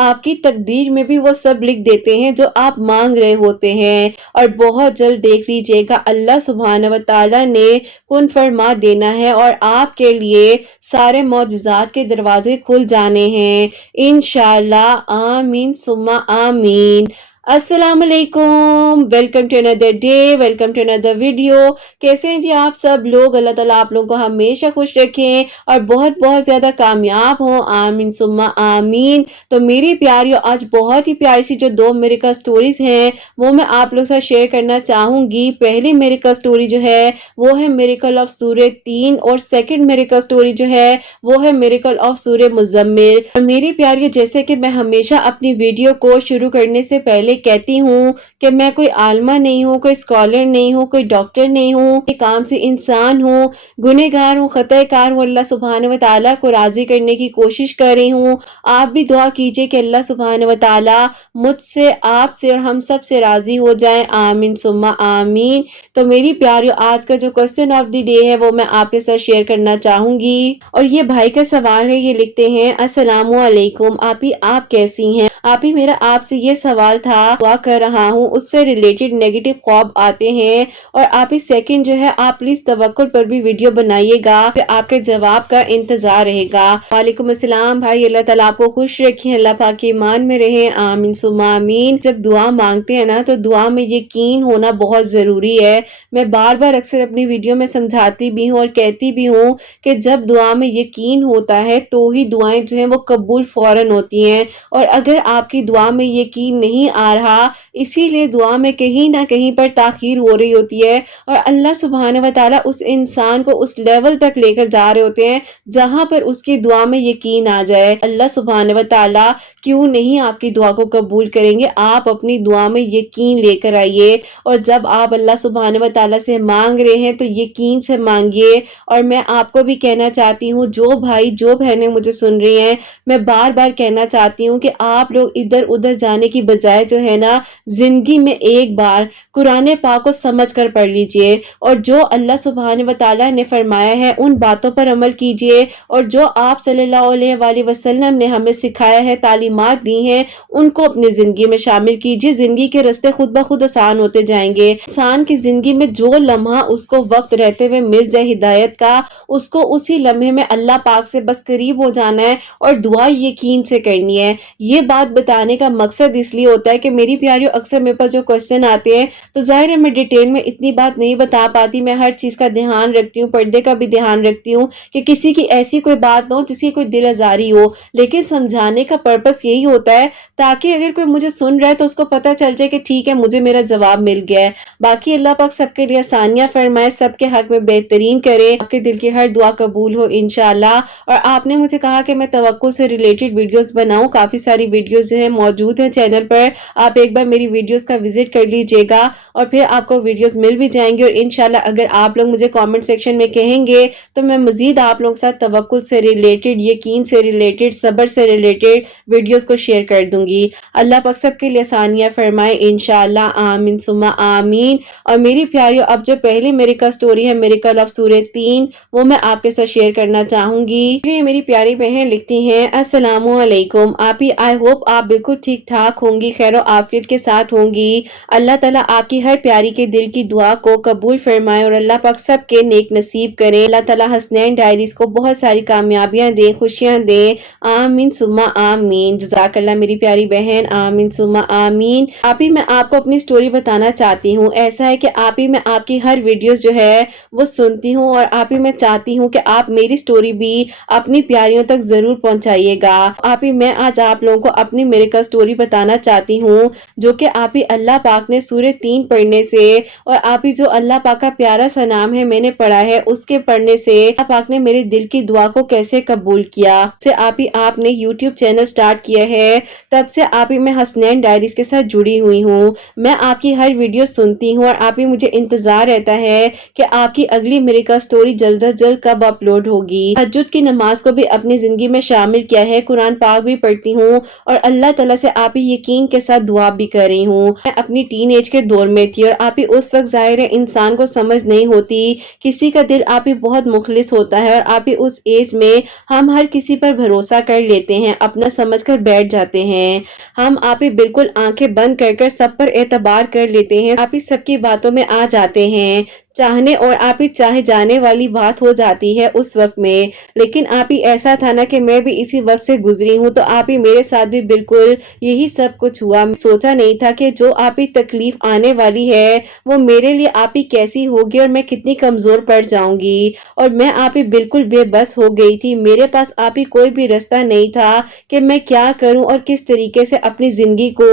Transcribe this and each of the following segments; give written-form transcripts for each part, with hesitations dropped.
آپ کی تقدیر میں بھی وہ سب لکھ دیتے ہیں جو آپ مانگ رہے ہوتے ہیں، اور بہت جلد دیکھ لیجئے گا اللہ سبحانہ و تعالی نے کن فرما دینا ہے اور آپ کے لیے سارے معجزات کے دروازے کھل جانے ہیں انشاءاللہ۔ آمین ثم آمین۔ السلام علیکم، ویلکم ٹو اندر ڈے، ویلکم ٹو اندر ویڈیو۔ کیسے ہیں جی آپ سب لوگ؟ اللہ تعالیٰ آپ لوگوں کو ہمیشہ خوش رکھیں اور بہت بہت زیادہ کامیاب ہوں، آمین ثم آمین۔ تو میری پیاریوں، آج بہت ہی پیاری سی جو 2 میریکل سٹوریز ہیں وہ میں آپ لوگ سے شیئر کرنا چاہوں گی۔ پہلی میریکل سٹوری جو ہے وہ ہے میریکل آف سورہ 3، اور سیکنڈ میریکل سٹوری جو ہے وہ ہے میریکل آف سورہ مزمل۔ اور میری پیاریوں، جیسے کہ میں ہمیشہ اپنی ویڈیو کو شروع کرنے سے پہلے کہتی ہوں کہ میں کوئی عالمہ نہیں ہوں، کوئی اسکالر نہیں ہوں، کوئی ڈاکٹر نہیں ہوں، ایک عام سی انسان ہوں، گنہگار ہوں، خطا کار ہوں، اللہ سبحانہ و تعالیٰ کو راضی کرنے کی کوشش کر رہی ہوں۔ آپ بھی دعا کیجئے کہ اللہ سبحانہ و تعالیٰ مجھ سے، آپ سے اور ہم سب سے راضی ہو جائیں، آمین ثم آمین۔ تو میری پیاریوں، آج کا جو کوسچن آف دی ڈے ہے وہ میں آپ کے ساتھ شیئر کرنا چاہوں گی، اور یہ بھائی کا سوال ہے۔ یہ لکھتے ہیں، السلام علیکم آپی، آپ کیسی ہیں؟ آپی، میرا آپ سے یہ سوال تھا، دعا کر رہا ہوں اس سے ریلیٹڈ نیگیٹو خواب آتے ہیں، اور آپی سیکنڈ جو ہے آپ پلیز توکل پر بھی ویڈیو بنائیے گا، پھر آپ کے جواب کا انتظار رہے گا۔ وعلیکم السلام بھائی، اللہ تعالیٰ آپ کو خوش رکھیں، اللہ پاک کے ایمان میں رہیں، آمین ثم آمین۔ جب دعا مانگتے ہیں نا تو دعا میں یقین ہونا بہت ضروری ہے۔ میں بار بار اکثر اپنی ویڈیو میں سمجھاتی بھی ہوں اور کہتی بھی ہوں کہ جب دعا میں یقین ہوتا ہے تو ہی دعائیں جو ہیں وہ قبول فوراً ہوتی ہیں، اور اگر آپ کی دعا میں یقین نہیں آ رہا، اسی لیے دعا میں کہیں نہ کہیں پر تاخیر ہو رہی ہوتی ہے، اور اللہ سبحانہ و تعالیٰ اس انسان کو اس لیول تک لے کر جا رہے ہوتے ہیں جہاں پر اس کی دعا میں یقین آ جائے۔ اللہ سبحانہ و تعالیٰ کیوں نہیں آپ کی دعا کو قبول کریں گے؟ آپ اپنی دعا میں یقین لے کر آئیے، اور جب آپ اللہ سبحانہ و تعالیٰ سے مانگ رہے ہیں تو یقین سے مانگیے۔ اور میں آپ کو بھی کہنا چاہتی ہوں، جو بھائی جو بہنیں مجھے سن رہی ہیں، میں بار بار کہنا چاہتی ہوں کہ آپ لوگ ادھر ادھر جانے کی بجائے جو ہے نا، زندگی میں ایک بار قرآن پاک کو سمجھ کر پڑھ لیجئے، اور جو اللہ سبحانہ و تعالیٰ نے فرمایا ہے ان باتوں پر عمل کیجئے، اور جو آپ صلی اللہ علیہ وآلہ وسلم نے ہمیں سکھایا ہے، تعلیمات دی ہیں، ان کو اپنی زندگی میں شامل کیجئے۔ زندگی کے راستے خود بخود آسان ہوتے جائیں گے۔ انسان کی زندگی میں جو لمحہ اس کو وقت رہتے ہوئے مل جائے ہدایت کا، اس کو اسی لمحے میں اللہ پاک سے بس قریب ہو جانا ہے، اور دعا یقین سے کرنی ہے۔ یہ بات بتانے کا مقصد اس لیے ہوتا ہے کہ میری پیاریوں، اکثر میرے پاس جو کوسچن آتے ہیں تو ظاہر ہے میں ڈیٹیل میں اتنی بات نہیں بتا پاتی، میں ہر چیز کا دھیان رکھتی ہوں، پردے کا بھی دھیان رکھتی ہوں کہ کسی کی ایسی کوئی بات نہ ہو جس کی کوئی دل آزاری ہو، لیکن سمجھانے کا پرپس یہی ہوتا ہے تاکہ اگر کوئی مجھے سن رہا ہے تو اس کو پتہ چل جائے کہ ٹھیک ہے، مجھے میرا جواب مل گیا ہے۔ باقی اللہ پاک سب کے لیے آسانیاں فرمائے، سب کے حق میں بہترین کرے، آپ کے دل کی ہر دعا قبول ہو انشاءاللہ۔ اور آپ نے مجھے کہا کہ میں توکل سے ریلیٹڈ ویڈیوز بناؤں، کافی ساری ویڈیوز جو ہیں موجود ہیں چینل پر، آپ ایک بار میری ویڈیوز کا وزٹ کر لیجئے گا اور پھر آپ کو ویڈیوز مل بھی جائیں گے، اور انشاءاللہ اگر آپ لوگ مجھے کامنٹ سیکشن میں کہیں گے تو میں مزید آپ لوگ ساتھ توکل سے ریلیٹڈ، یقین سے ریلیٹڈ، صبر سے ریلیٹڈ ویڈیوز کو شیئر کر دوں گی۔ اللہ پاک سب کے لیے آسانیاں فرمائے انشاءاللہ، آمین ثم آمین۔ اور میری پیاریوں، اب جو پہلی میریکل سٹوری ہے میریکل آف سورہ 3، وہ میں آپ کے ساتھ شیئر کرنا چاہوں گی۔ یہ میری پیاری بہن لکھتی ہیں، السلام علیکم آپی، آئی ہوپ آپ بالکل ٹھیک ٹھاک ہوں گی، خیر و عافیت کے ساتھ ہوں گی۔ اللہ تعالیٰ آپ کی ہر پیاری کے دل کی دعا کو قبول فرمائے، اور اللہ پاک سب کے نیک نصیب کرے۔ اللہ تعالیٰ حسنین ڈائریز کو بہت ساری کامیابیاں دے، خوشیاں دے، آمین ثم آمین۔ جزاک اللہ میری پیاری بہن، آمین ثم آمین۔ آپی، میں آپ کو اپنی سٹوری بتانا چاہتی ہوں۔ ایسا ہے کہ آپی، میں آپ کی ہر ویڈیوز جو ہے وہ سنتی ہوں، اور آپی میں چاہتی ہوں کہ آپ میری سٹوری بھی اپنی پیاریوں تک ضرور پہنچائیے گا۔ آپی، میں آج آپ لوگوں کو اپنی میریکل سٹوری بتانا چاہتی ہوں، جو کہ آپی اللہ پاک نے سورہ 3 پڑھنے سے، اور آپی جو اللہ پاک کا پیارا سا نام ہے میں نے پڑھا ہے، اس کے پڑھنے سے اللہ پاک نے میرے دل کی دعا کو کیسے قبول کیا۔ سے آپی آپ نے یوٹیوب چینل سٹارٹ کیا ہے، تب سے آپی میں حسنین ڈائریز کے ساتھ جڑی ہوئی ہوں۔ میں آپ کی ہر ویڈیو سنتی ہوں، اور آپی مجھے انتظار رہتا ہے کہ آپ کی اگلی میریکل سٹوری جلد از جلد کب اپلوڈ ہوگی۔ تہجد کی نماز کو بھی اپنی زندگی میں شامل کیا ہے، قرآن پاک بھی پڑھتی ہوں، اور اللہ تعالیٰ سے آپی یقین کے ساتھ دعا بھی کر رہی ہوں۔ میں اپنی ٹین ایج کے دور میں تھی اور آپ ہی اس وقت ظاہر ہے انسان کو سمجھ نہیں ہوتی، کسی کا دل آپ ہی بہت مخلص ہوتا ہے اور آپ ہی اس ایج میں ہم ہر کسی پر بھروسہ کر لیتے ہیں، اپنا سمجھ کر بیٹھ جاتے ہیں، ہم آپ ہی بالکل آنکھیں بند کر کر سب پر اعتبار کر لیتے ہیں، آپ ہی سب کی باتوں میں آ جاتے ہیں، چاہنے اور آپ ہی چاہے جانے والی بات ہو جاتی ہے اس وقت میں۔ لیکن آپ ہی ایسا تھا نا کہ میں بھی اسی وقت سے گزری ہوں، تو آپ ہی میرے ساتھ بھی بالکل یہی سب کچھ ہوا۔ سوچا نہیں تھا کہ جو آپ ہی تکلیف آنے والی ہے وہ میرے لیے آپ ہی کیسی ہوگی اور میں کتنی کمزور پڑ جاؤں گی، اور میں آپ ہی بالکل بے بس ہو گئی تھی، میرے پاس آپ ہی کوئی بھی راستہ نہیں تھا کہ میں کیا کروں اور کس طریقے سے اپنی زندگی کو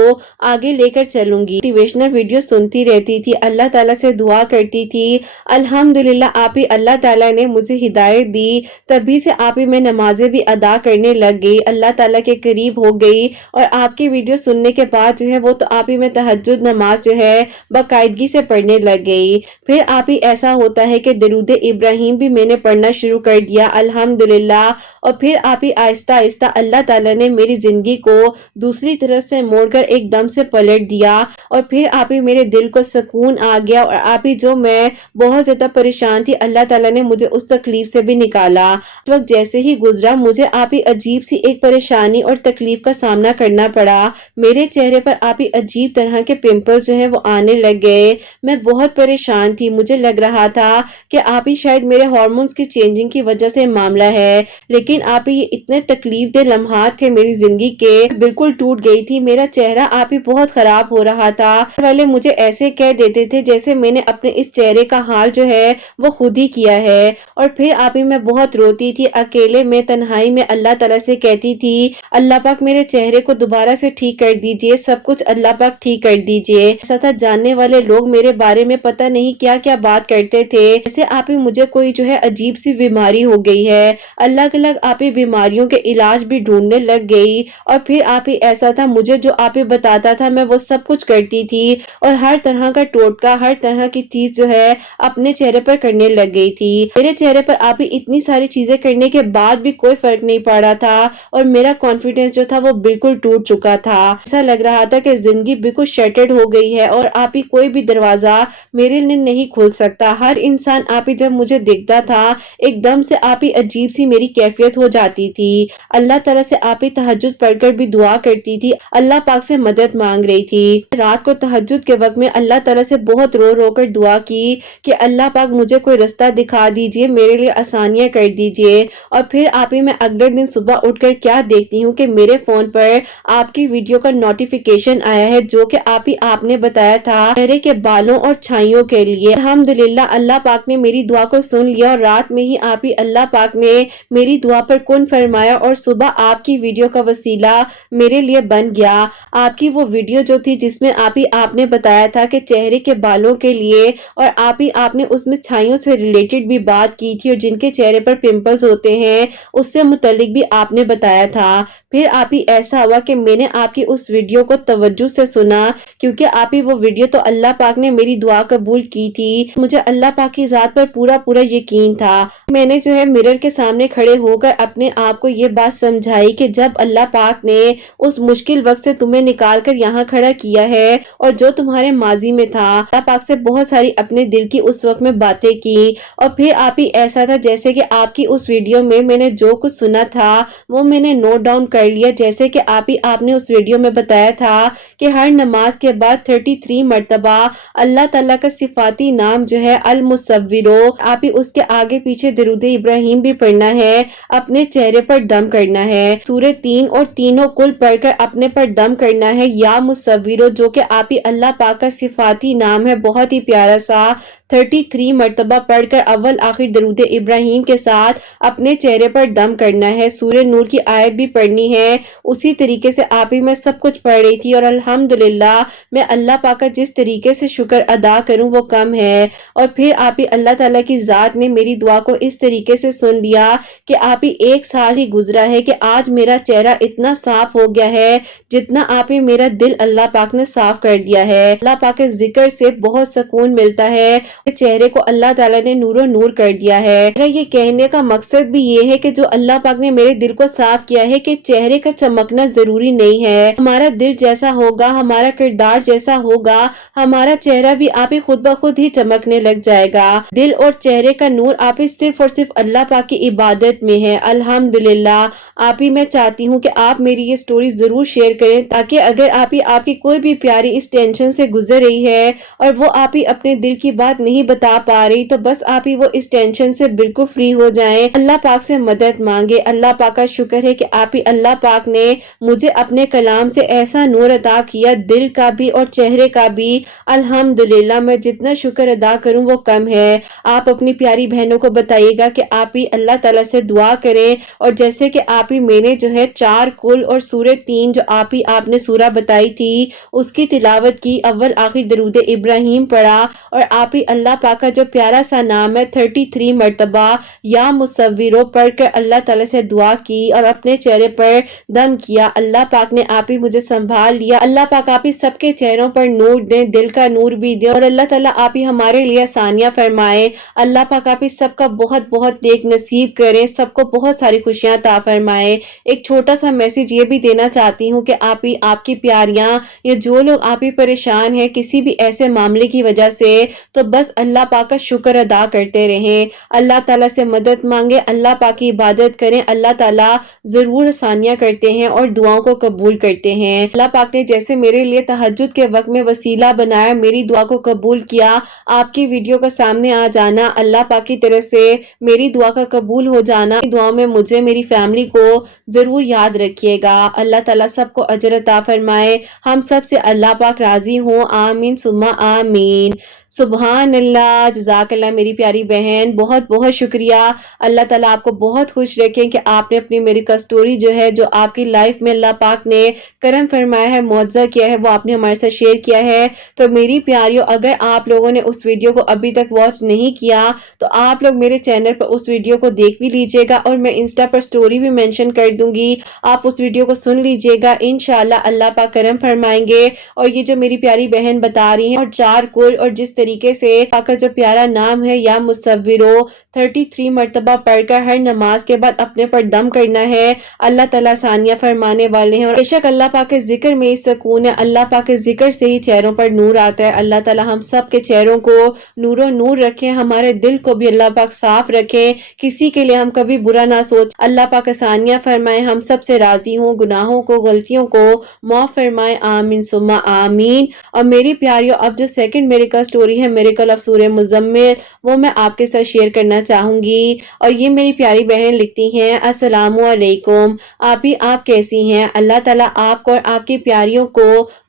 آگے لے کر چلوں گی۔ موٹیویشنل ویڈیو سنتی رہتی تھی، اللہ تعالیٰ سے دعا کرتی تھی، الحمدللہ آپ ہی اللہ تعالیٰ نے مجھے ہدایت دی، تبھی سے آپ ہی میں نمازیں بھی ادا کرنے لگ گئی، اللہ تعالیٰ کے قریب ہو گئی، اور آپ کی ویڈیو سننے کے بعد جو ہے وہ تو آپ ہی میں تہجد نماز جو ہے باقاعدگی سے پڑھنے لگ گئی۔ پھر آپ ہی ایسا ہوتا ہے کہ درود ابراہیم بھی میں نے پڑھنا شروع کر دیا الحمدللہ، اور پھر آپ ہی آہستہ آہستہ اللہ تعالیٰ نے میری زندگی کو دوسری طرف سے موڑ کر ایک دم سے پلٹ دیا، اور پھر آپ ہی میرے دل کو سکون آ گیا، اور آپ ہی جو میں بہت زیادہ پریشان تھی اللہ تعالیٰ نے مجھے اس تکلیف سے بھی نکالا۔ اس وقت جیسے ہی گزرا مجھے آپ ہی عجیب سی ایک پریشانی اور تکلیف کا سامنا کرنا پڑا، میرے چہرے پر آپ ہی عجیب طرح کے پمپلز جو ہیں وہ آنے لگ گئے، میں بہت پریشان تھی، مجھے لگ رہا تھا کہ آپ ہی شاید میرے ہارمونز کی چینجنگ کی وجہ سے معاملہ ہے، لیکن آپ ہی یہ اتنے تکلیف دہ لمحات تھے میری زندگی کے، بالکل ٹوٹ گئی تھی، میرا چہرہ آپ ہی بہت خراب ہو رہا تھا، والے مجھے ایسے کہہ دیتے تھے جیسے میں نے اپنے اس چہرے کا حال جو ہے وہ خود ہی کیا ہے، اور پھر آپ ہی میں بہت روتی تھی، اکیلے میں تنہائی میں اللہ تعالیٰ سے کہتی تھی اللہ پاک میرے چہرے کو دوبارہ سے ٹھیک کر دیجئے، سب کچھ اللہ پاک ٹھیک کر دیجئے۔ ایسا تھا جاننے والے لوگ میرے بارے میں پتہ نہیں کیا کیا بات کرتے تھے، جیسے آپ ہی مجھے کوئی جو ہے عجیب سی بیماری ہو گئی ہے، الگ الگ آپ ہی بیماریوں کے علاج بھی ڈھونڈنے لگ گئی، اور پھر آپ ہی ایسا تھا مجھے جو آپ ہی بتاتا تھا میں وہ سب کچھ کرتی تھی، اور ہر طرح کا ٹوٹکا، ہر طرح کی چیز جو ہے اپنے چہرے پر کرنے لگ گئی تھی، میرے چہرے پر آپ ہی اتنی ساری چیزیں کرنے کے بعد بھی کوئی فرق نہیں پڑا تھا، اور میرا کانفیڈنس جو تھا وہ بالکل ٹوٹ چکا تھا، ایسا لگ رہا تھا کہ زندگی بالکل شٹرڈ ہو گئی ہے اور آپ ہی کوئی بھی دروازہ میرے لیے نہیں کھل سکتا، ہر انسان آپ ہی جب مجھے دیکھتا تھا ایک دم سے آپ ہی عجیب سی میری کیفیت ہو جاتی تھی، اللہ تعالیٰ سے آپ ہی تہجد پڑھ کر بھی دعا کرتی تھی، اللہ پاک سے مدد مانگ رہی تھی، رات کو تہجد کے وقت میں اللہ تعالیٰ سے بہت رو رو کر دعا کی کہ اللہ پاک مجھے کوئی راستہ دکھا دیجئے، میرے لیے آسانیاں کر دیجئے، اور پھر آپ ہی میں اگلے دن صبح اٹھ کر کیا دیکھتی ہوں کہ میرے فون پر آپ کی ویڈیو کا نوٹیفیکیشن آیا ہے جو کہ آپ نے بتایا تھا چہرے کے بالوں اور چھائیوں کے لیے، الحمدللہ اللہ پاک نے میری دعا کو سن لیا، اور رات میں ہی آپ ہی اللہ پاک نے میری دعا پر کن فرمایا، اور صبح آپ کی ویڈیو کا وسیلہ میرے لیے بن گیا، آپ کی وہ ویڈیو جو تھی جس میں آپ نے بتایا تھا کہ چہرے کے بالوں کے لیے، اور آپ نے اس میں چھائیوں سے ریلیٹڈ بھی بات کی تھی، اور جن کے چہرے پر پمپلز ہوتے ہیں اس سے متعلق بھی آپ نے بتایا تھا، پھر آپ ہی ایسا ہوا کہ میں نے آپ کی اس ویڈیو کو توجہ سے سنا، کیونکہ آپ ہی وہ ویڈیو تو اللہ پاک نے میری دعا قبول کی تھی، مجھے اللہ پاک کی ذات پر پورا یقین تھا، میں نے جو ہے مرر کے سامنے کھڑے ہو کر اپنے آپ کو یہ بات سمجھائی کہ جب اللہ پاک نے اس مشکل وقت سے تمہیں نکال کر یہاں کھڑا کیا ہے، اور جو تمہارے ماضی میں تھا، اللہ پاک سے بہت ساری اپنے دل کی اس وقت میں باتیں کی، اور پھر آپ ہی ایسا تھا جیسے کہ آپ کی اس ویڈیو میں نے جو کچھ سنا تھا وہ میں نے نوٹ ڈاؤن کر لیا، جیسے کہ آپ نے اس ویڈیو میں بتایا تھا کہ ہر نماز کے بعد 33 مرتبہ اللہ تعالیٰ کا صفاتی نام جو ہے المصورو، آپ ہی اس کے آگے پیچھے درود ابراہیم بھی پڑھنا ہے، اپنے چہرے پر دم کرنا ہے، سورہ 3 اور تینوں کل پڑھ کر اپنے پر دم کرنا ہے، یا مصورو جو کہ آپ ہی اللہ پاک کا صفاتی نام ہے، بہت ہی پیارا سا 33 مرتبہ پڑھ کر اول آخر درود ابراہیم کے ساتھ اپنے چہرے پر دم کرنا ہے، سورہ نور کی آیت بھی پڑھنی ہے، اسی طریقے سے آپ ہی میں سب کچھ پڑھ رہی تھی، اور الحمدللہ میں اللہ پاک کا جس طریقے سے شکر ادا کروں وہ کم ہے، اور پھر آپ ہی اللہ تعالیٰ کی ذات نے میری دعا کو اس طریقے سے سن لیا کہ آپ ہی 1 سال ہی گزرا ہے کہ آج میرا چہرہ اتنا صاف ہو گیا ہے جتنا آپ ہی میرا دل اللہ پاک نے صاف کر دیا ہے، اللہ پاک کے ذکر سے بہت سکون ملتا ہے، چہرے کو اللہ تعالیٰ نے نور و نور کر دیا ہے۔ میرا یہ کہنے کا مقصد بھی یہ ہے کہ جو اللہ پاک نے میرے دل کو صاف کیا ہے کہ چہرے کا چمکنا ضروری نہیں ہے، ہمارا دل جیسا ہوگا، ہمارا کردار جیسا ہوگا، ہمارا چہرہ بھی آپ ہی خود بخود ہی چمکنے لگ جائے گا۔ دل اور چہرے کا نور آپ ہی صرف اور صرف اللہ پاک کی عبادت میں ہے۔ الحمدللہ آپ ہی میں چاہتی ہوں کہ آپ میری یہ سٹوری ضرور شیئر کریں تاکہ اگر آپ کی کوئی بھی پیاری اس ٹینشن سے گزر رہی ہے اور وہ آپ ہی اپنے دل کی بات نہیں بتا پا رہی تو بس آپ ہی وہ اس ٹینشن سے بالکل فری ہو جائیں، اللہ پاک سے مدد مانگے۔ اللہ پاک کا شکر ہے کہ آپ ہی اللہ پاک نے مجھے اپنے کلام سے ایسا نور عطا کیا، دل کا بھی اور چہرے کا بھی۔ الحمدللہ میں جتنا شکر ادا کروں وہ کم ہے۔ آپ اپنی پیاری بہنوں کو بتائیے گا کہ آپ ہی اللہ تعالیٰ سے دعا کریں، اور جیسے کہ آپ ہی میں نے جو ہے 4 کل اور سورہ 3 جو آپ نے سورہ بتائی تھی اس کی تلاوت کی، اول آخر درود ابراہیم پڑھا، اور آپ ہی اللہ پاک کا جو پیارا سا نام ہے 33 مرتبہ یا مصورو پڑھ کر اللہ تعالیٰ سے دعا کی اور اپنے چہرے پر دم کیا۔ اللہ پاک نے آپ ہی مجھے سنبھال لیا۔ اللہ پاک آپ ہی سب کے چہروں پر نور دیں، دل کا نور بھی دیں، اور اللہ تعالیٰ آپ ہی ہمارے لیے آسانیاں فرمائے۔ اللہ پاک آپ ہی سب کا بہت بہت نیک نصیب کریں، سب کو بہت ساری خوشیاں عطا فرمائے۔ ایک چھوٹا سا میسج یہ بھی دینا چاہتی ہوں کہ آپ ہی آپ کی پیاریاں یا جو لوگ آپ ہی پریشان ہیں کسی بھی ایسے معاملے کی وجہ سے تو بس اللہ پاک کا شکر ادا کرتے رہیں، اللہ تعالیٰ سے مدد مانگے، اللہ پاک کی عبادت کریں، اللہ تعالیٰ ضرور آسانیاں کرتے ہیں اور دعاؤں کو قبول کرتے ہیں۔ اللہ پاک نے جیسے میرے لیے تہجد کے وقت میں وسیلہ بنایا، میری دعا کو قبول کیا، آپ کی ویڈیو کا سامنے آ جانا اللہ پاک کی طرف سے میری دعا کا قبول ہو جانا، دعا میں مجھے میری فیملی کو ضرور یاد رکھیے گا۔ اللہ تعالیٰ سب کو اجر عطا فرمائے، ہم سب سے اللہ پاک راضی ہوں، آمین ثم آمین۔ سبحان اللہ، جزاک اللہ میری پیاری بہن، بہت بہت شکریہ۔ اللہ تعالیٰ آپ کو بہت خوش رکھیں کہ آپ نے اپنی میری کا سٹوری جو ہے جو آپ کی لائف میں اللہ پاک نے کرم فرمایا ہے، معجزہ کیا ہے، وہ آپ نے ہمارے ساتھ شیئر کیا ہے۔ تو میری پیاریوں، اگر آپ لوگوں نے اس ویڈیو کو ابھی تک واچ نہیں کیا تو آپ لوگ میرے چینل پر اس ویڈیو کو دیکھ بھی لیجئے گا، اور میں انسٹا پر سٹوری بھی مینشن کر دوں گی، آپ اس ویڈیو کو سن لیجئے گا، انشاءاللہ اللہ پاک کرم فرمائیں گے۔ اور یہ جو میری پیاری بہن بتا رہی ہیں اور 4 کل اور جس طریقے سے پاک کا جو پیارا نام ہے یا مصورو 33 مرتبہ پڑھ کر ہر نماز کے بعد اپنے پر دم کرنا ہے، اللہ تعالیٰ آسانیاں فرمانے والے ہیں، اور بے شک اللہ پاک کے ذکر میں ہی سکون ہے، اللہ پاک کے ذکر سے ہی چہروں پر نور آتا ہے۔ اللہ تعالیٰ ہم سب کے چہروں کو نور و نور رکھیں، ہمارے دل کو بھی اللہ پاک صاف رکھیں، کسی کے لیے ہم کبھی برا نہ سوچ، اللہ پاک آسانیاں فرمائیں، ہم سب سے راضی ہوں، گناہوں کو غلطیوں کو معاف فرمائیں، آمین ثم آمین۔ اور میری پیاریوں، اب جو سیکنڈ میریکل سٹوری ہے میریکل آف سورہ مزمل، وہ میں آپ کے ساتھ شیئر کرنا چاہوں گی، اور یہ میری پیاری بہن لکھتی ہیں، السلام علیکم، آپ کیسی ہیں؟ اللہ تعالیٰ آپ کو اور آپ کی پیاریوں کو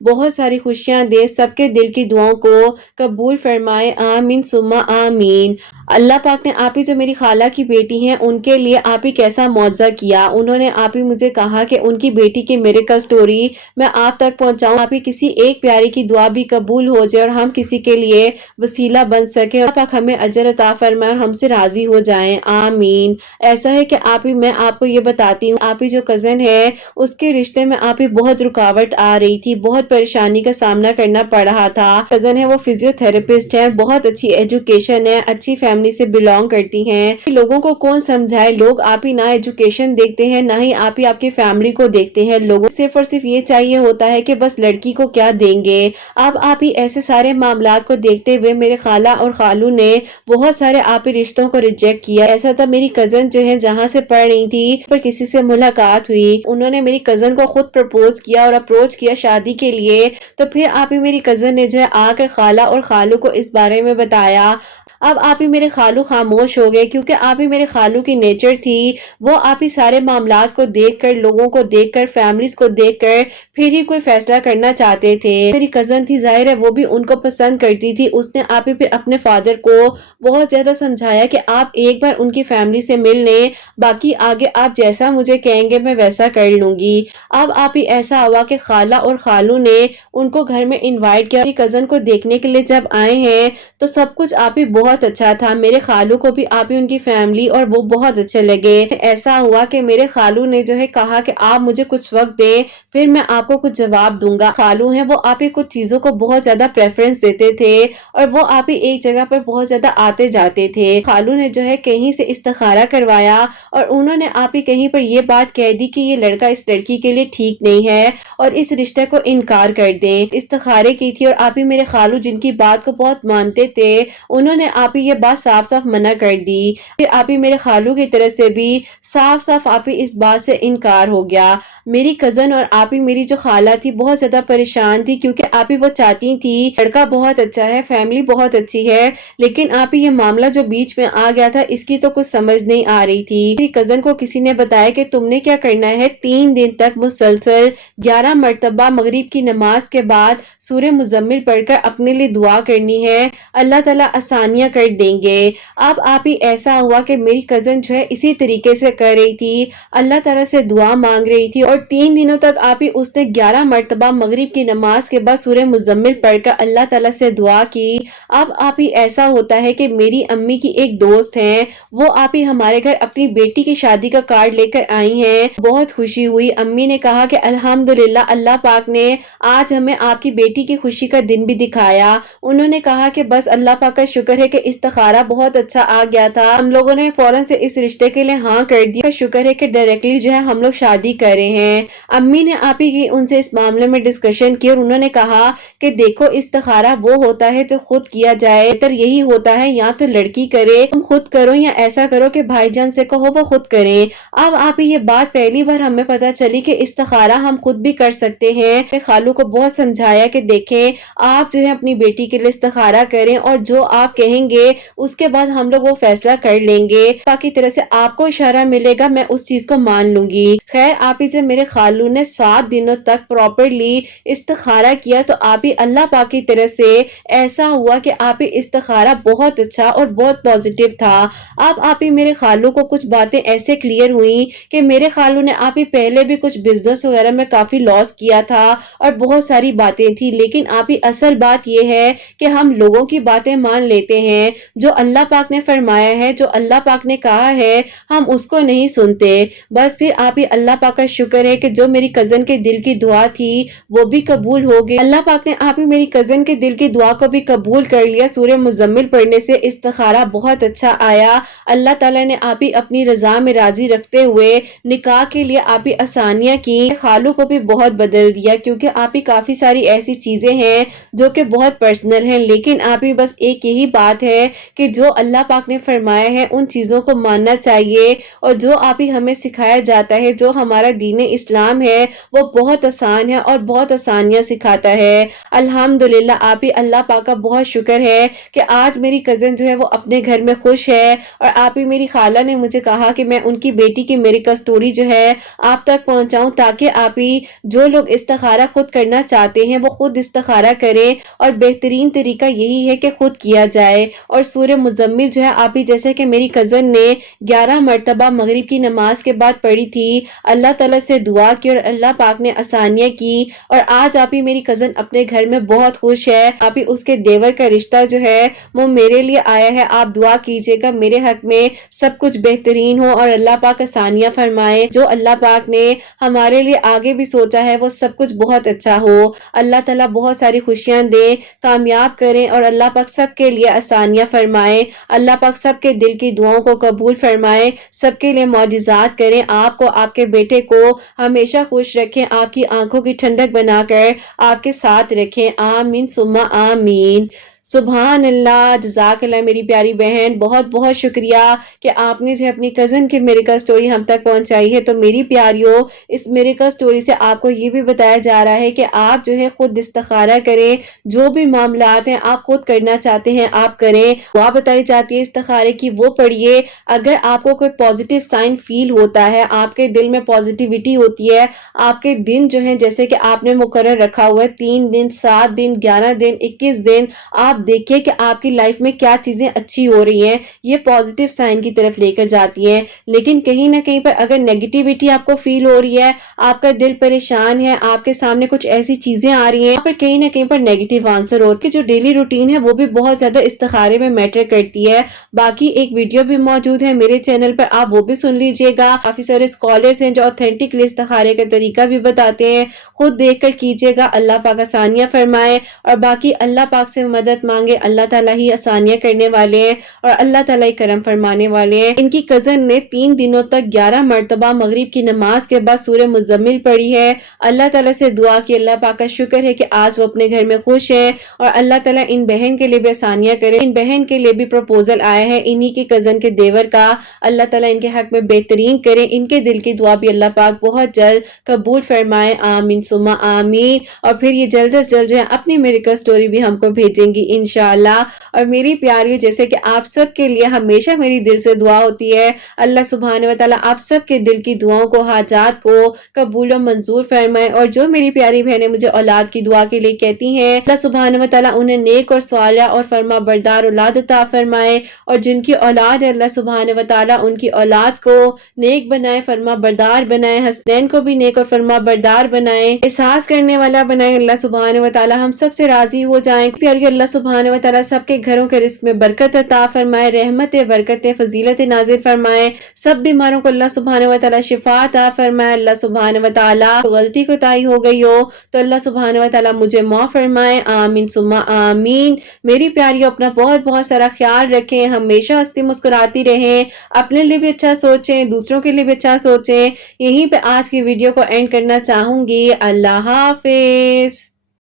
بہت ساری خوشیاں دے، سب کے دل کی دعاؤں کو قبول فرمائے، آمین ثم آمین۔ اللہ پاک نے آپ ہی جو میری خالہ کی بیٹی ہیں ان کے لیے آپ ہی کیسا معجزہ کیا، انہوں نے آپ ہی مجھے کہا کہ ان کی بیٹی کی میریکل سٹوری میں آپ تک پہنچاؤں، آپ ہی کسی ایک پیاری کی دعا بھی قبول ہو جائے اور ہم کسی کے لیے وسیلہ بن سکے، اور اللہ پاک ہمیں اجر عطا فرمائے اور ہم سے راضی ہو جائیں، آمین۔ ایسا ہے کہ میں آپ کو یہ بتاتی ہوں، آپ ہی جو کزن ہے اس کے رشتے میں آپ ہی بہت رکاوٹ آ رہی تھی، بہت پریشانی کا سامنا کرنا پڑ رہا تھا۔ کزن ہے وہ فزیو تھراپسٹ ہے، بہت اچھی ایجوکیشن ہے، اچھی فیملی سے بلونگ کرتی ہیں، لوگوں کو کون سمجھائے، لوگ آپ ہی نہ ایجوکیشن دیکھتے ہیں نہ ہی آپ کی فیملی کو دیکھتے ہیں، لوگوں صرف اور صرف یہ چاہیے ہوتا ہے کہ بس لڑکی کو کیا دیں گے۔ اب آپ ہی ایسے سارے معاملات کو دیکھتے ہوئے میرے خالہ اور خالو نے بہت سارے آپ ہی رشتوں کو ریجیکٹ کیا۔ ایسا تھا میری کزن جو ہے جہاں سے پڑھ رہی تھی پر کسی سے ملاقات ہوئی، انہوں نے میری کزن کو خود پرپوز کیا اور اپروچ کیا شادی کے لیے، تو پھر آپ ہی میری کزن نے جو ہے آ کر خالہ اور خالو کو اس بارے میں بتایا۔ اب آپ ہی میرے خالو خاموش ہو گئے، کیونکہ آپ ہی میرے خالو کی نیچر تھی، وہ آپ ہی سارے معاملات کو دیکھ کر، لوگوں کو دیکھ کر، فیملیز کو دیکھ کر پھر ہی کوئی فیصلہ کرنا چاہتے تھے۔ میری کزن تھی، ظاہر ہے وہ بھی ان کو پسند کرتی تھی، اس نے آپ ہی پھر اپنے فادر کو بہت زیادہ سمجھایا کہ آپ ایک بار ان کی فیملی سے مل لیں، باقی آگے آپ جیسا مجھے کہیں گے میں ویسا کر لوں گی۔ اب آپ ہی ایسا ہوا کہ خالہ اور خالو نے ان کو گھر میں انوائٹ کیا، میری کزن کو دیکھنے کے لیے جب آئے ہیں تو سب کچھ آپ ہی بہت بہت اچھا تھا، میرے خالو کو بھی آپ ہی ان کی فیملی اور وہ بہت اچھے لگے۔ ایسا ہوا کہ میرے خالو نے جو ہے کہا کہ آپ مجھے کچھ وقت دیں، پھر میں آپ کو کچھ جواب دوں گا۔ خالو ہیں وہ آپ ہی کچھ چیزوں کو بہت زیادہ پریفرنس دیتے تھے اور وہ آپ ہی ایک جگہ پر بہت زیادہ آتے جاتے تھے۔ خالو نے جو ہے کہیں سے استخارہ کروایا اور انہوں نے آپ ہی کہیں پر یہ بات کہہ دی کہ یہ لڑکا اس لڑکی کے لیے ٹھیک نہیں ہے اور اس رشتے کو انکار کر دیں۔ استخارے کی تھی اور آپ ہی میرے خالو جن کی بات کو بہت مانتے تھے، انہوں نے آپ ہی یہ بات صاف صاف منع کر دی۔ پھر آپ ہی میرے خالو کی طرف سے بھی صاف صاف آپ ہی اس بات سے انکار ہو گیا۔ میری کزن اور آپ ہی میری جو خالہ تھی بہت زیادہ پریشان تھی، کیونکہ آپ ہی وہ چاہتی تھی لڑکا بہت اچھا ہے، فیملی بہت اچھی ہے، لیکن آپ ہی یہ معاملہ جو بیچ میں آ گیا تھا اس کی تو کچھ سمجھ نہیں آ رہی تھی۔ میری کزن کو کسی نے بتایا کہ تم نے کیا کرنا ہے، 3 دن تک مسلسل 11 مرتبہ مغرب کی نماز کے بعد سورہ مزمل پڑھ کر اپنے لیے دعا کرنی ہے، اللہ تعالیٰ آسانیاں کر دیں گے۔ اب آپ ہی ایسا ہوا کہ میری کزن جو ہے اسی طریقے سے کر رہی تھی، اللہ تعالیٰ سے دعا مانگ رہی تھی اور 3 دنوں تک آپ ہی اس نے 11 مرتبہ مغرب کی نماز کے بعد سورہ مزمل پڑھ کر اللہ تعالیٰ سے دعا کی۔ اب آپ ہی ایسا ہوتا ہے کہ میری امی کی ایک دوست ہیں، وہ آپ ہی ہمارے گھر اپنی بیٹی کی شادی کا کارڈ لے کر آئی ہیں۔ بہت خوشی ہوئی، امی نے کہا کہ الحمدللہ اللہ پاک نے آج ہمیں آپ کی بیٹی کی خوشی کا دن بھی دکھایا۔ انہوں نے کہا کہ بس اللہ پاک کا شکر ہے کہ استخارہ بہت اچھا آ گیا تھا، ہم لوگوں نے فوراً سے اس رشتے کے لیے ہاں کر دیا، شکر ہے کہ ڈائریکٹلی جو ہے ہم لوگ شادی کر رہے ہیں۔ امی نے آپ ہی ان سے اس معاملے میں ڈسکشن کی اور انہوں نے کہا کہ دیکھو استخارہ وہ ہوتا ہے جو خود کیا جائے، بہتر یہی ہوتا ہے یا تو لڑکی کرے، تم خود کرو یا ایسا کرو کہ بھائی جان سے کہو وہ خود کریں۔ اب آپ ہی یہ بات پہلی بار ہمیں پتہ چلی کہ استخارہ ہم خود بھی کر سکتے ہیں۔ میرے خالو کو بہت سمجھایا کہ دیکھیں آپ جو ہے اپنی بیٹی کے لیے استخارہ کریں اور جو آپ کہیں گے اس کے بعد ہم لوگ وہ فیصلہ کر لیں گے، باقی طرح سے آپ کو اشارہ ملے گا میں اس چیز کو مان لوں گی۔ خیر آپ ہی سے میرے خالو نے 7 دنوں تک پراپرلی استخارہ کیا تو آپ ہی اللہ پاک کی طرف سے ایسا ہوا کہ آپ ہی استخارہ بہت اچھا اور بہت پازیٹیو تھا۔ اب آپ ہی میرے خالو کو کچھ باتیں ایسے کلیئر ہوئیں کہ میرے خالو نے آپ ہی پہلے بھی کچھ بزنس وغیرہ میں کافی لاس کیا تھا اور بہت ساری باتیں تھی، لیکن آپ ہی اصل بات یہ ہے کہ ہم لوگوں کی باتیں مان لیتے ہیں، جو اللہ پاک نے فرمایا ہے، جو اللہ پاک نے کہا ہے ہم اس کو نہیں سنتے۔ بس پھر آپ ہی اللہ پاک کا شکر ہے کہ جو میری کزن کے دل کی دعا تھی وہ بھی قبول ہو گئی، اللہ پاک نے آپ ہی میری کزن کے دل کی دعا کو بھی قبول کر لیا۔ سورہ مزمل پڑھنے سے استخارہ بہت اچھا آیا، اللہ تعالیٰ نے آپ ہی اپنی رضا میں راضی رکھتے ہوئے نکاح کے لیے آپ ہی آسانیاں کی۔ خالو کو بھی بہت بدل دیا، کیونکہ آپ ہی کافی ساری ایسی چیزیں ہیں جو کہ بہت پرسنل ہیں، لیکن آپ ہی بس ایک یہی بات ہے کہ جو اللہ پاک نے فرمایا ہے ان چیزوں کو ماننا چاہیے، اور جو آپ ہی ہمیں سکھایا جاتا ہے، جو ہمارا دین اسلام ہے وہ بہت آسان ہے اور بہت آسانیاں سکھاتا ہے۔ الحمدللہ آپ ہی اللہ پاک کا بہت شکر ہے کہ آج میری کزن جو ہے وہ اپنے گھر میں خوش ہے، اور آپ ہی میری خالہ نے مجھے کہا کہ میں ان کی بیٹی کی میریکل سٹوری جو ہے آپ تک پہنچاؤں، تاکہ آپ ہی جو لوگ استخارہ خود کرنا چاہتے ہیں وہ خود استخارہ کریں، اور بہترین طریقہ یہی ہے کہ خود کیا جائے۔ اور سورہ مزمل جو ہے آپ ہی جیسے کہ میری کزن نے 11 مرتبہ مغرب کی نماز کے بعد پڑھی تھی، اللہ تعالیٰ سے دعا کی اور اللہ پاک نے آسانیاں کی، اور آج آپ ہی میری کزن اپنے گھر میں بہت خوش ہے۔ آپ ہی اس کے دیور کا رشتہ جو ہے وہ میرے لیے آیا ہے، آپ دعا کیجئے گا میرے حق میں سب کچھ بہترین ہو اور اللہ پاک آسانیاں فرمائے، جو اللہ پاک نے ہمارے لیے آگے بھی سوچا ہے وہ سب کچھ بہت اچھا ہو۔ اللہ تعالیٰ بہت ساری خوشیاں دے، کامیاب کریں، اور اللہ پاک سب کے لیے آسانیاں فرمائے، اللہ پاک سب کے دل کی دعاؤں کو قبول فرمائے، سب کے لیے معجزات کریں، آپ کو آپ کے بیٹے کو ہمیشہ خوش رکھیں، آپ کی آنکھوں کی ٹھنڈک بنا کر آپ کے ساتھ رکھیں، آمین ثم آمین۔ سبحان اللہ، جزاک اللہ میری پیاری بہن، بہت بہت شکریہ کہ آپ نے جو اپنی کزن کی میریکل سٹوری ہم تک پہنچائی ہے۔ تو میری پیاریوں، اس میریکل سٹوری سے آپ کو یہ بھی بتایا جا رہا ہے کہ آپ جو ہے خود استخارہ کریں، جو بھی معاملات ہیں آپ خود کرنا چاہتے ہیں آپ کریں، دعا بتائی جاتی ہے استخارے کی وہ پڑھیے، اگر آپ کو کوئی پازیٹیو سائن فیل ہوتا ہے، آپ کے دل میں پازیٹیوٹی ہوتی ہے، آپ کے دن جو ہیں جیسے کہ آپ نے مقرر رکھا ہوا ہے 3 دن 7 دن 11 دن 21 دن آپ دیکھیں کہ آپ کی لائف میں کیا چیزیں اچھی ہو رہی ہیں، یہ پازیٹیو سائن کی طرف لے کر جاتی ہیں۔ لیکن کہیں نہ کہیں پر اگر نیگیٹیوٹی آپ کو فیل ہو رہی ہے، آپ کا دل پریشان ہے، آپ کے سامنے کچھ ایسی چیزیں آ رہی ہیں پر کہیں نہ کہیں پر نیگیٹیو آنسر ہوتی ہے، جو ڈیلی روٹین ہے وہ بھی بہت زیادہ استخارے میں میٹر کرتی ہے۔ باقی ایک ویڈیو بھی موجود ہے میرے چینل پر، آپ وہ بھی سن لیجئے گا۔ کافی سارے اسکالرز ہیں جو اوتھینٹکلی استخارے کا طریقہ بھی بتاتے ہیں، خود دیکھ کر کیجئے گا، اللہ پاک آسانیاں فرمائے۔ اور باقی اللہ پاک سے مدد مانگے، اللہ تعالیٰ ہی آسانیاں کرنے والے ہیں اور اللہ تعالیٰ ہی کرم فرمانے والے ہیں۔ ان کی کزن نے 3 دنوں تک 11 مرتبہ مغرب کی نماز کے بعد سورہ مزمل پڑھی ہے۔ اللہ تعالیٰ سے دعا کی، اللہ پاک کا شکر ہے کہ آج وہ اپنے گھر میں خوش ہیں اور اللہ تعالیٰ ان بہن کے لیے بھی آسانیاں کرے۔ ان بہن کے لیے بھی پروپوزل آیا ہے انہی کی کزن کے دیور کا، اللہ تعالیٰ ان کے حق میں بہترین کرے، ان کے دل کی دعا بھی اللہ پاک بہت جلد قبول فرمائے، آمین ثم آمین۔ اور پھر یہ جلد از جلد جو ہے اپنی میریکل سٹوری بھی ہم کو بھیجیں گی انشاءاللہ۔ اور میری پیاریوں، جیسے کہ آپ سب کے لیے ہمیشہ میری دل سے دعا ہوتی ہے، اللہ سبحانہ و تعالیٰ آپ سب کے دل کی دعاؤں کو، حاجات کو قبول و منظور فرمائے۔ اور جو میری پیاری بہنیں مجھے اولاد کی دعا کے لیے کہتی ہیں، اللہ سبحانہ و تعالیٰ انہیں نیک اور صالح اور فرما بردار اولاد عطا فرمائے، اور جن کی اولاد ہے اللہ سبحانہ و تعالیٰ ان کی اولاد کو نیک بنائے، فرما بردار بنائے، حسنین کو بھی نیک اور فرما بردار بنائے، احساس کرنے والا بنائے، اللہ سبحانہ و تعالیٰ ہم سب سے راضی ہو جائیں۔ پیاری اللہ سبحانہ و تعالیٰ سب کے گھروں کے رزق میں برکت عطا فرمائے، رحمت برکت فضیلت نازل فرمائے، سب بیماروں کو اللہ سبحانہ و تعالیٰ شفا عطا فرمائے۔ اللہ سبحانہ و تعالیٰ غلطی کوتاہی ہو گئی ہو تو اللہ سبحانہ و تعالیٰ مجھے معاف فرمائے، آمین ثم آمین۔ میری پیاریوں، اپنا بہت بہت سارا خیال رکھیں، ہمیشہ ہنستی مسکراتی رہیں، اپنے لیے بھی اچھا سوچیں، دوسروں کے لیے بھی اچھا سوچیں۔ یہیں پہ آج کی ویڈیو کو اینڈ کرنا چاہوں گی۔ اللہ حافظ۔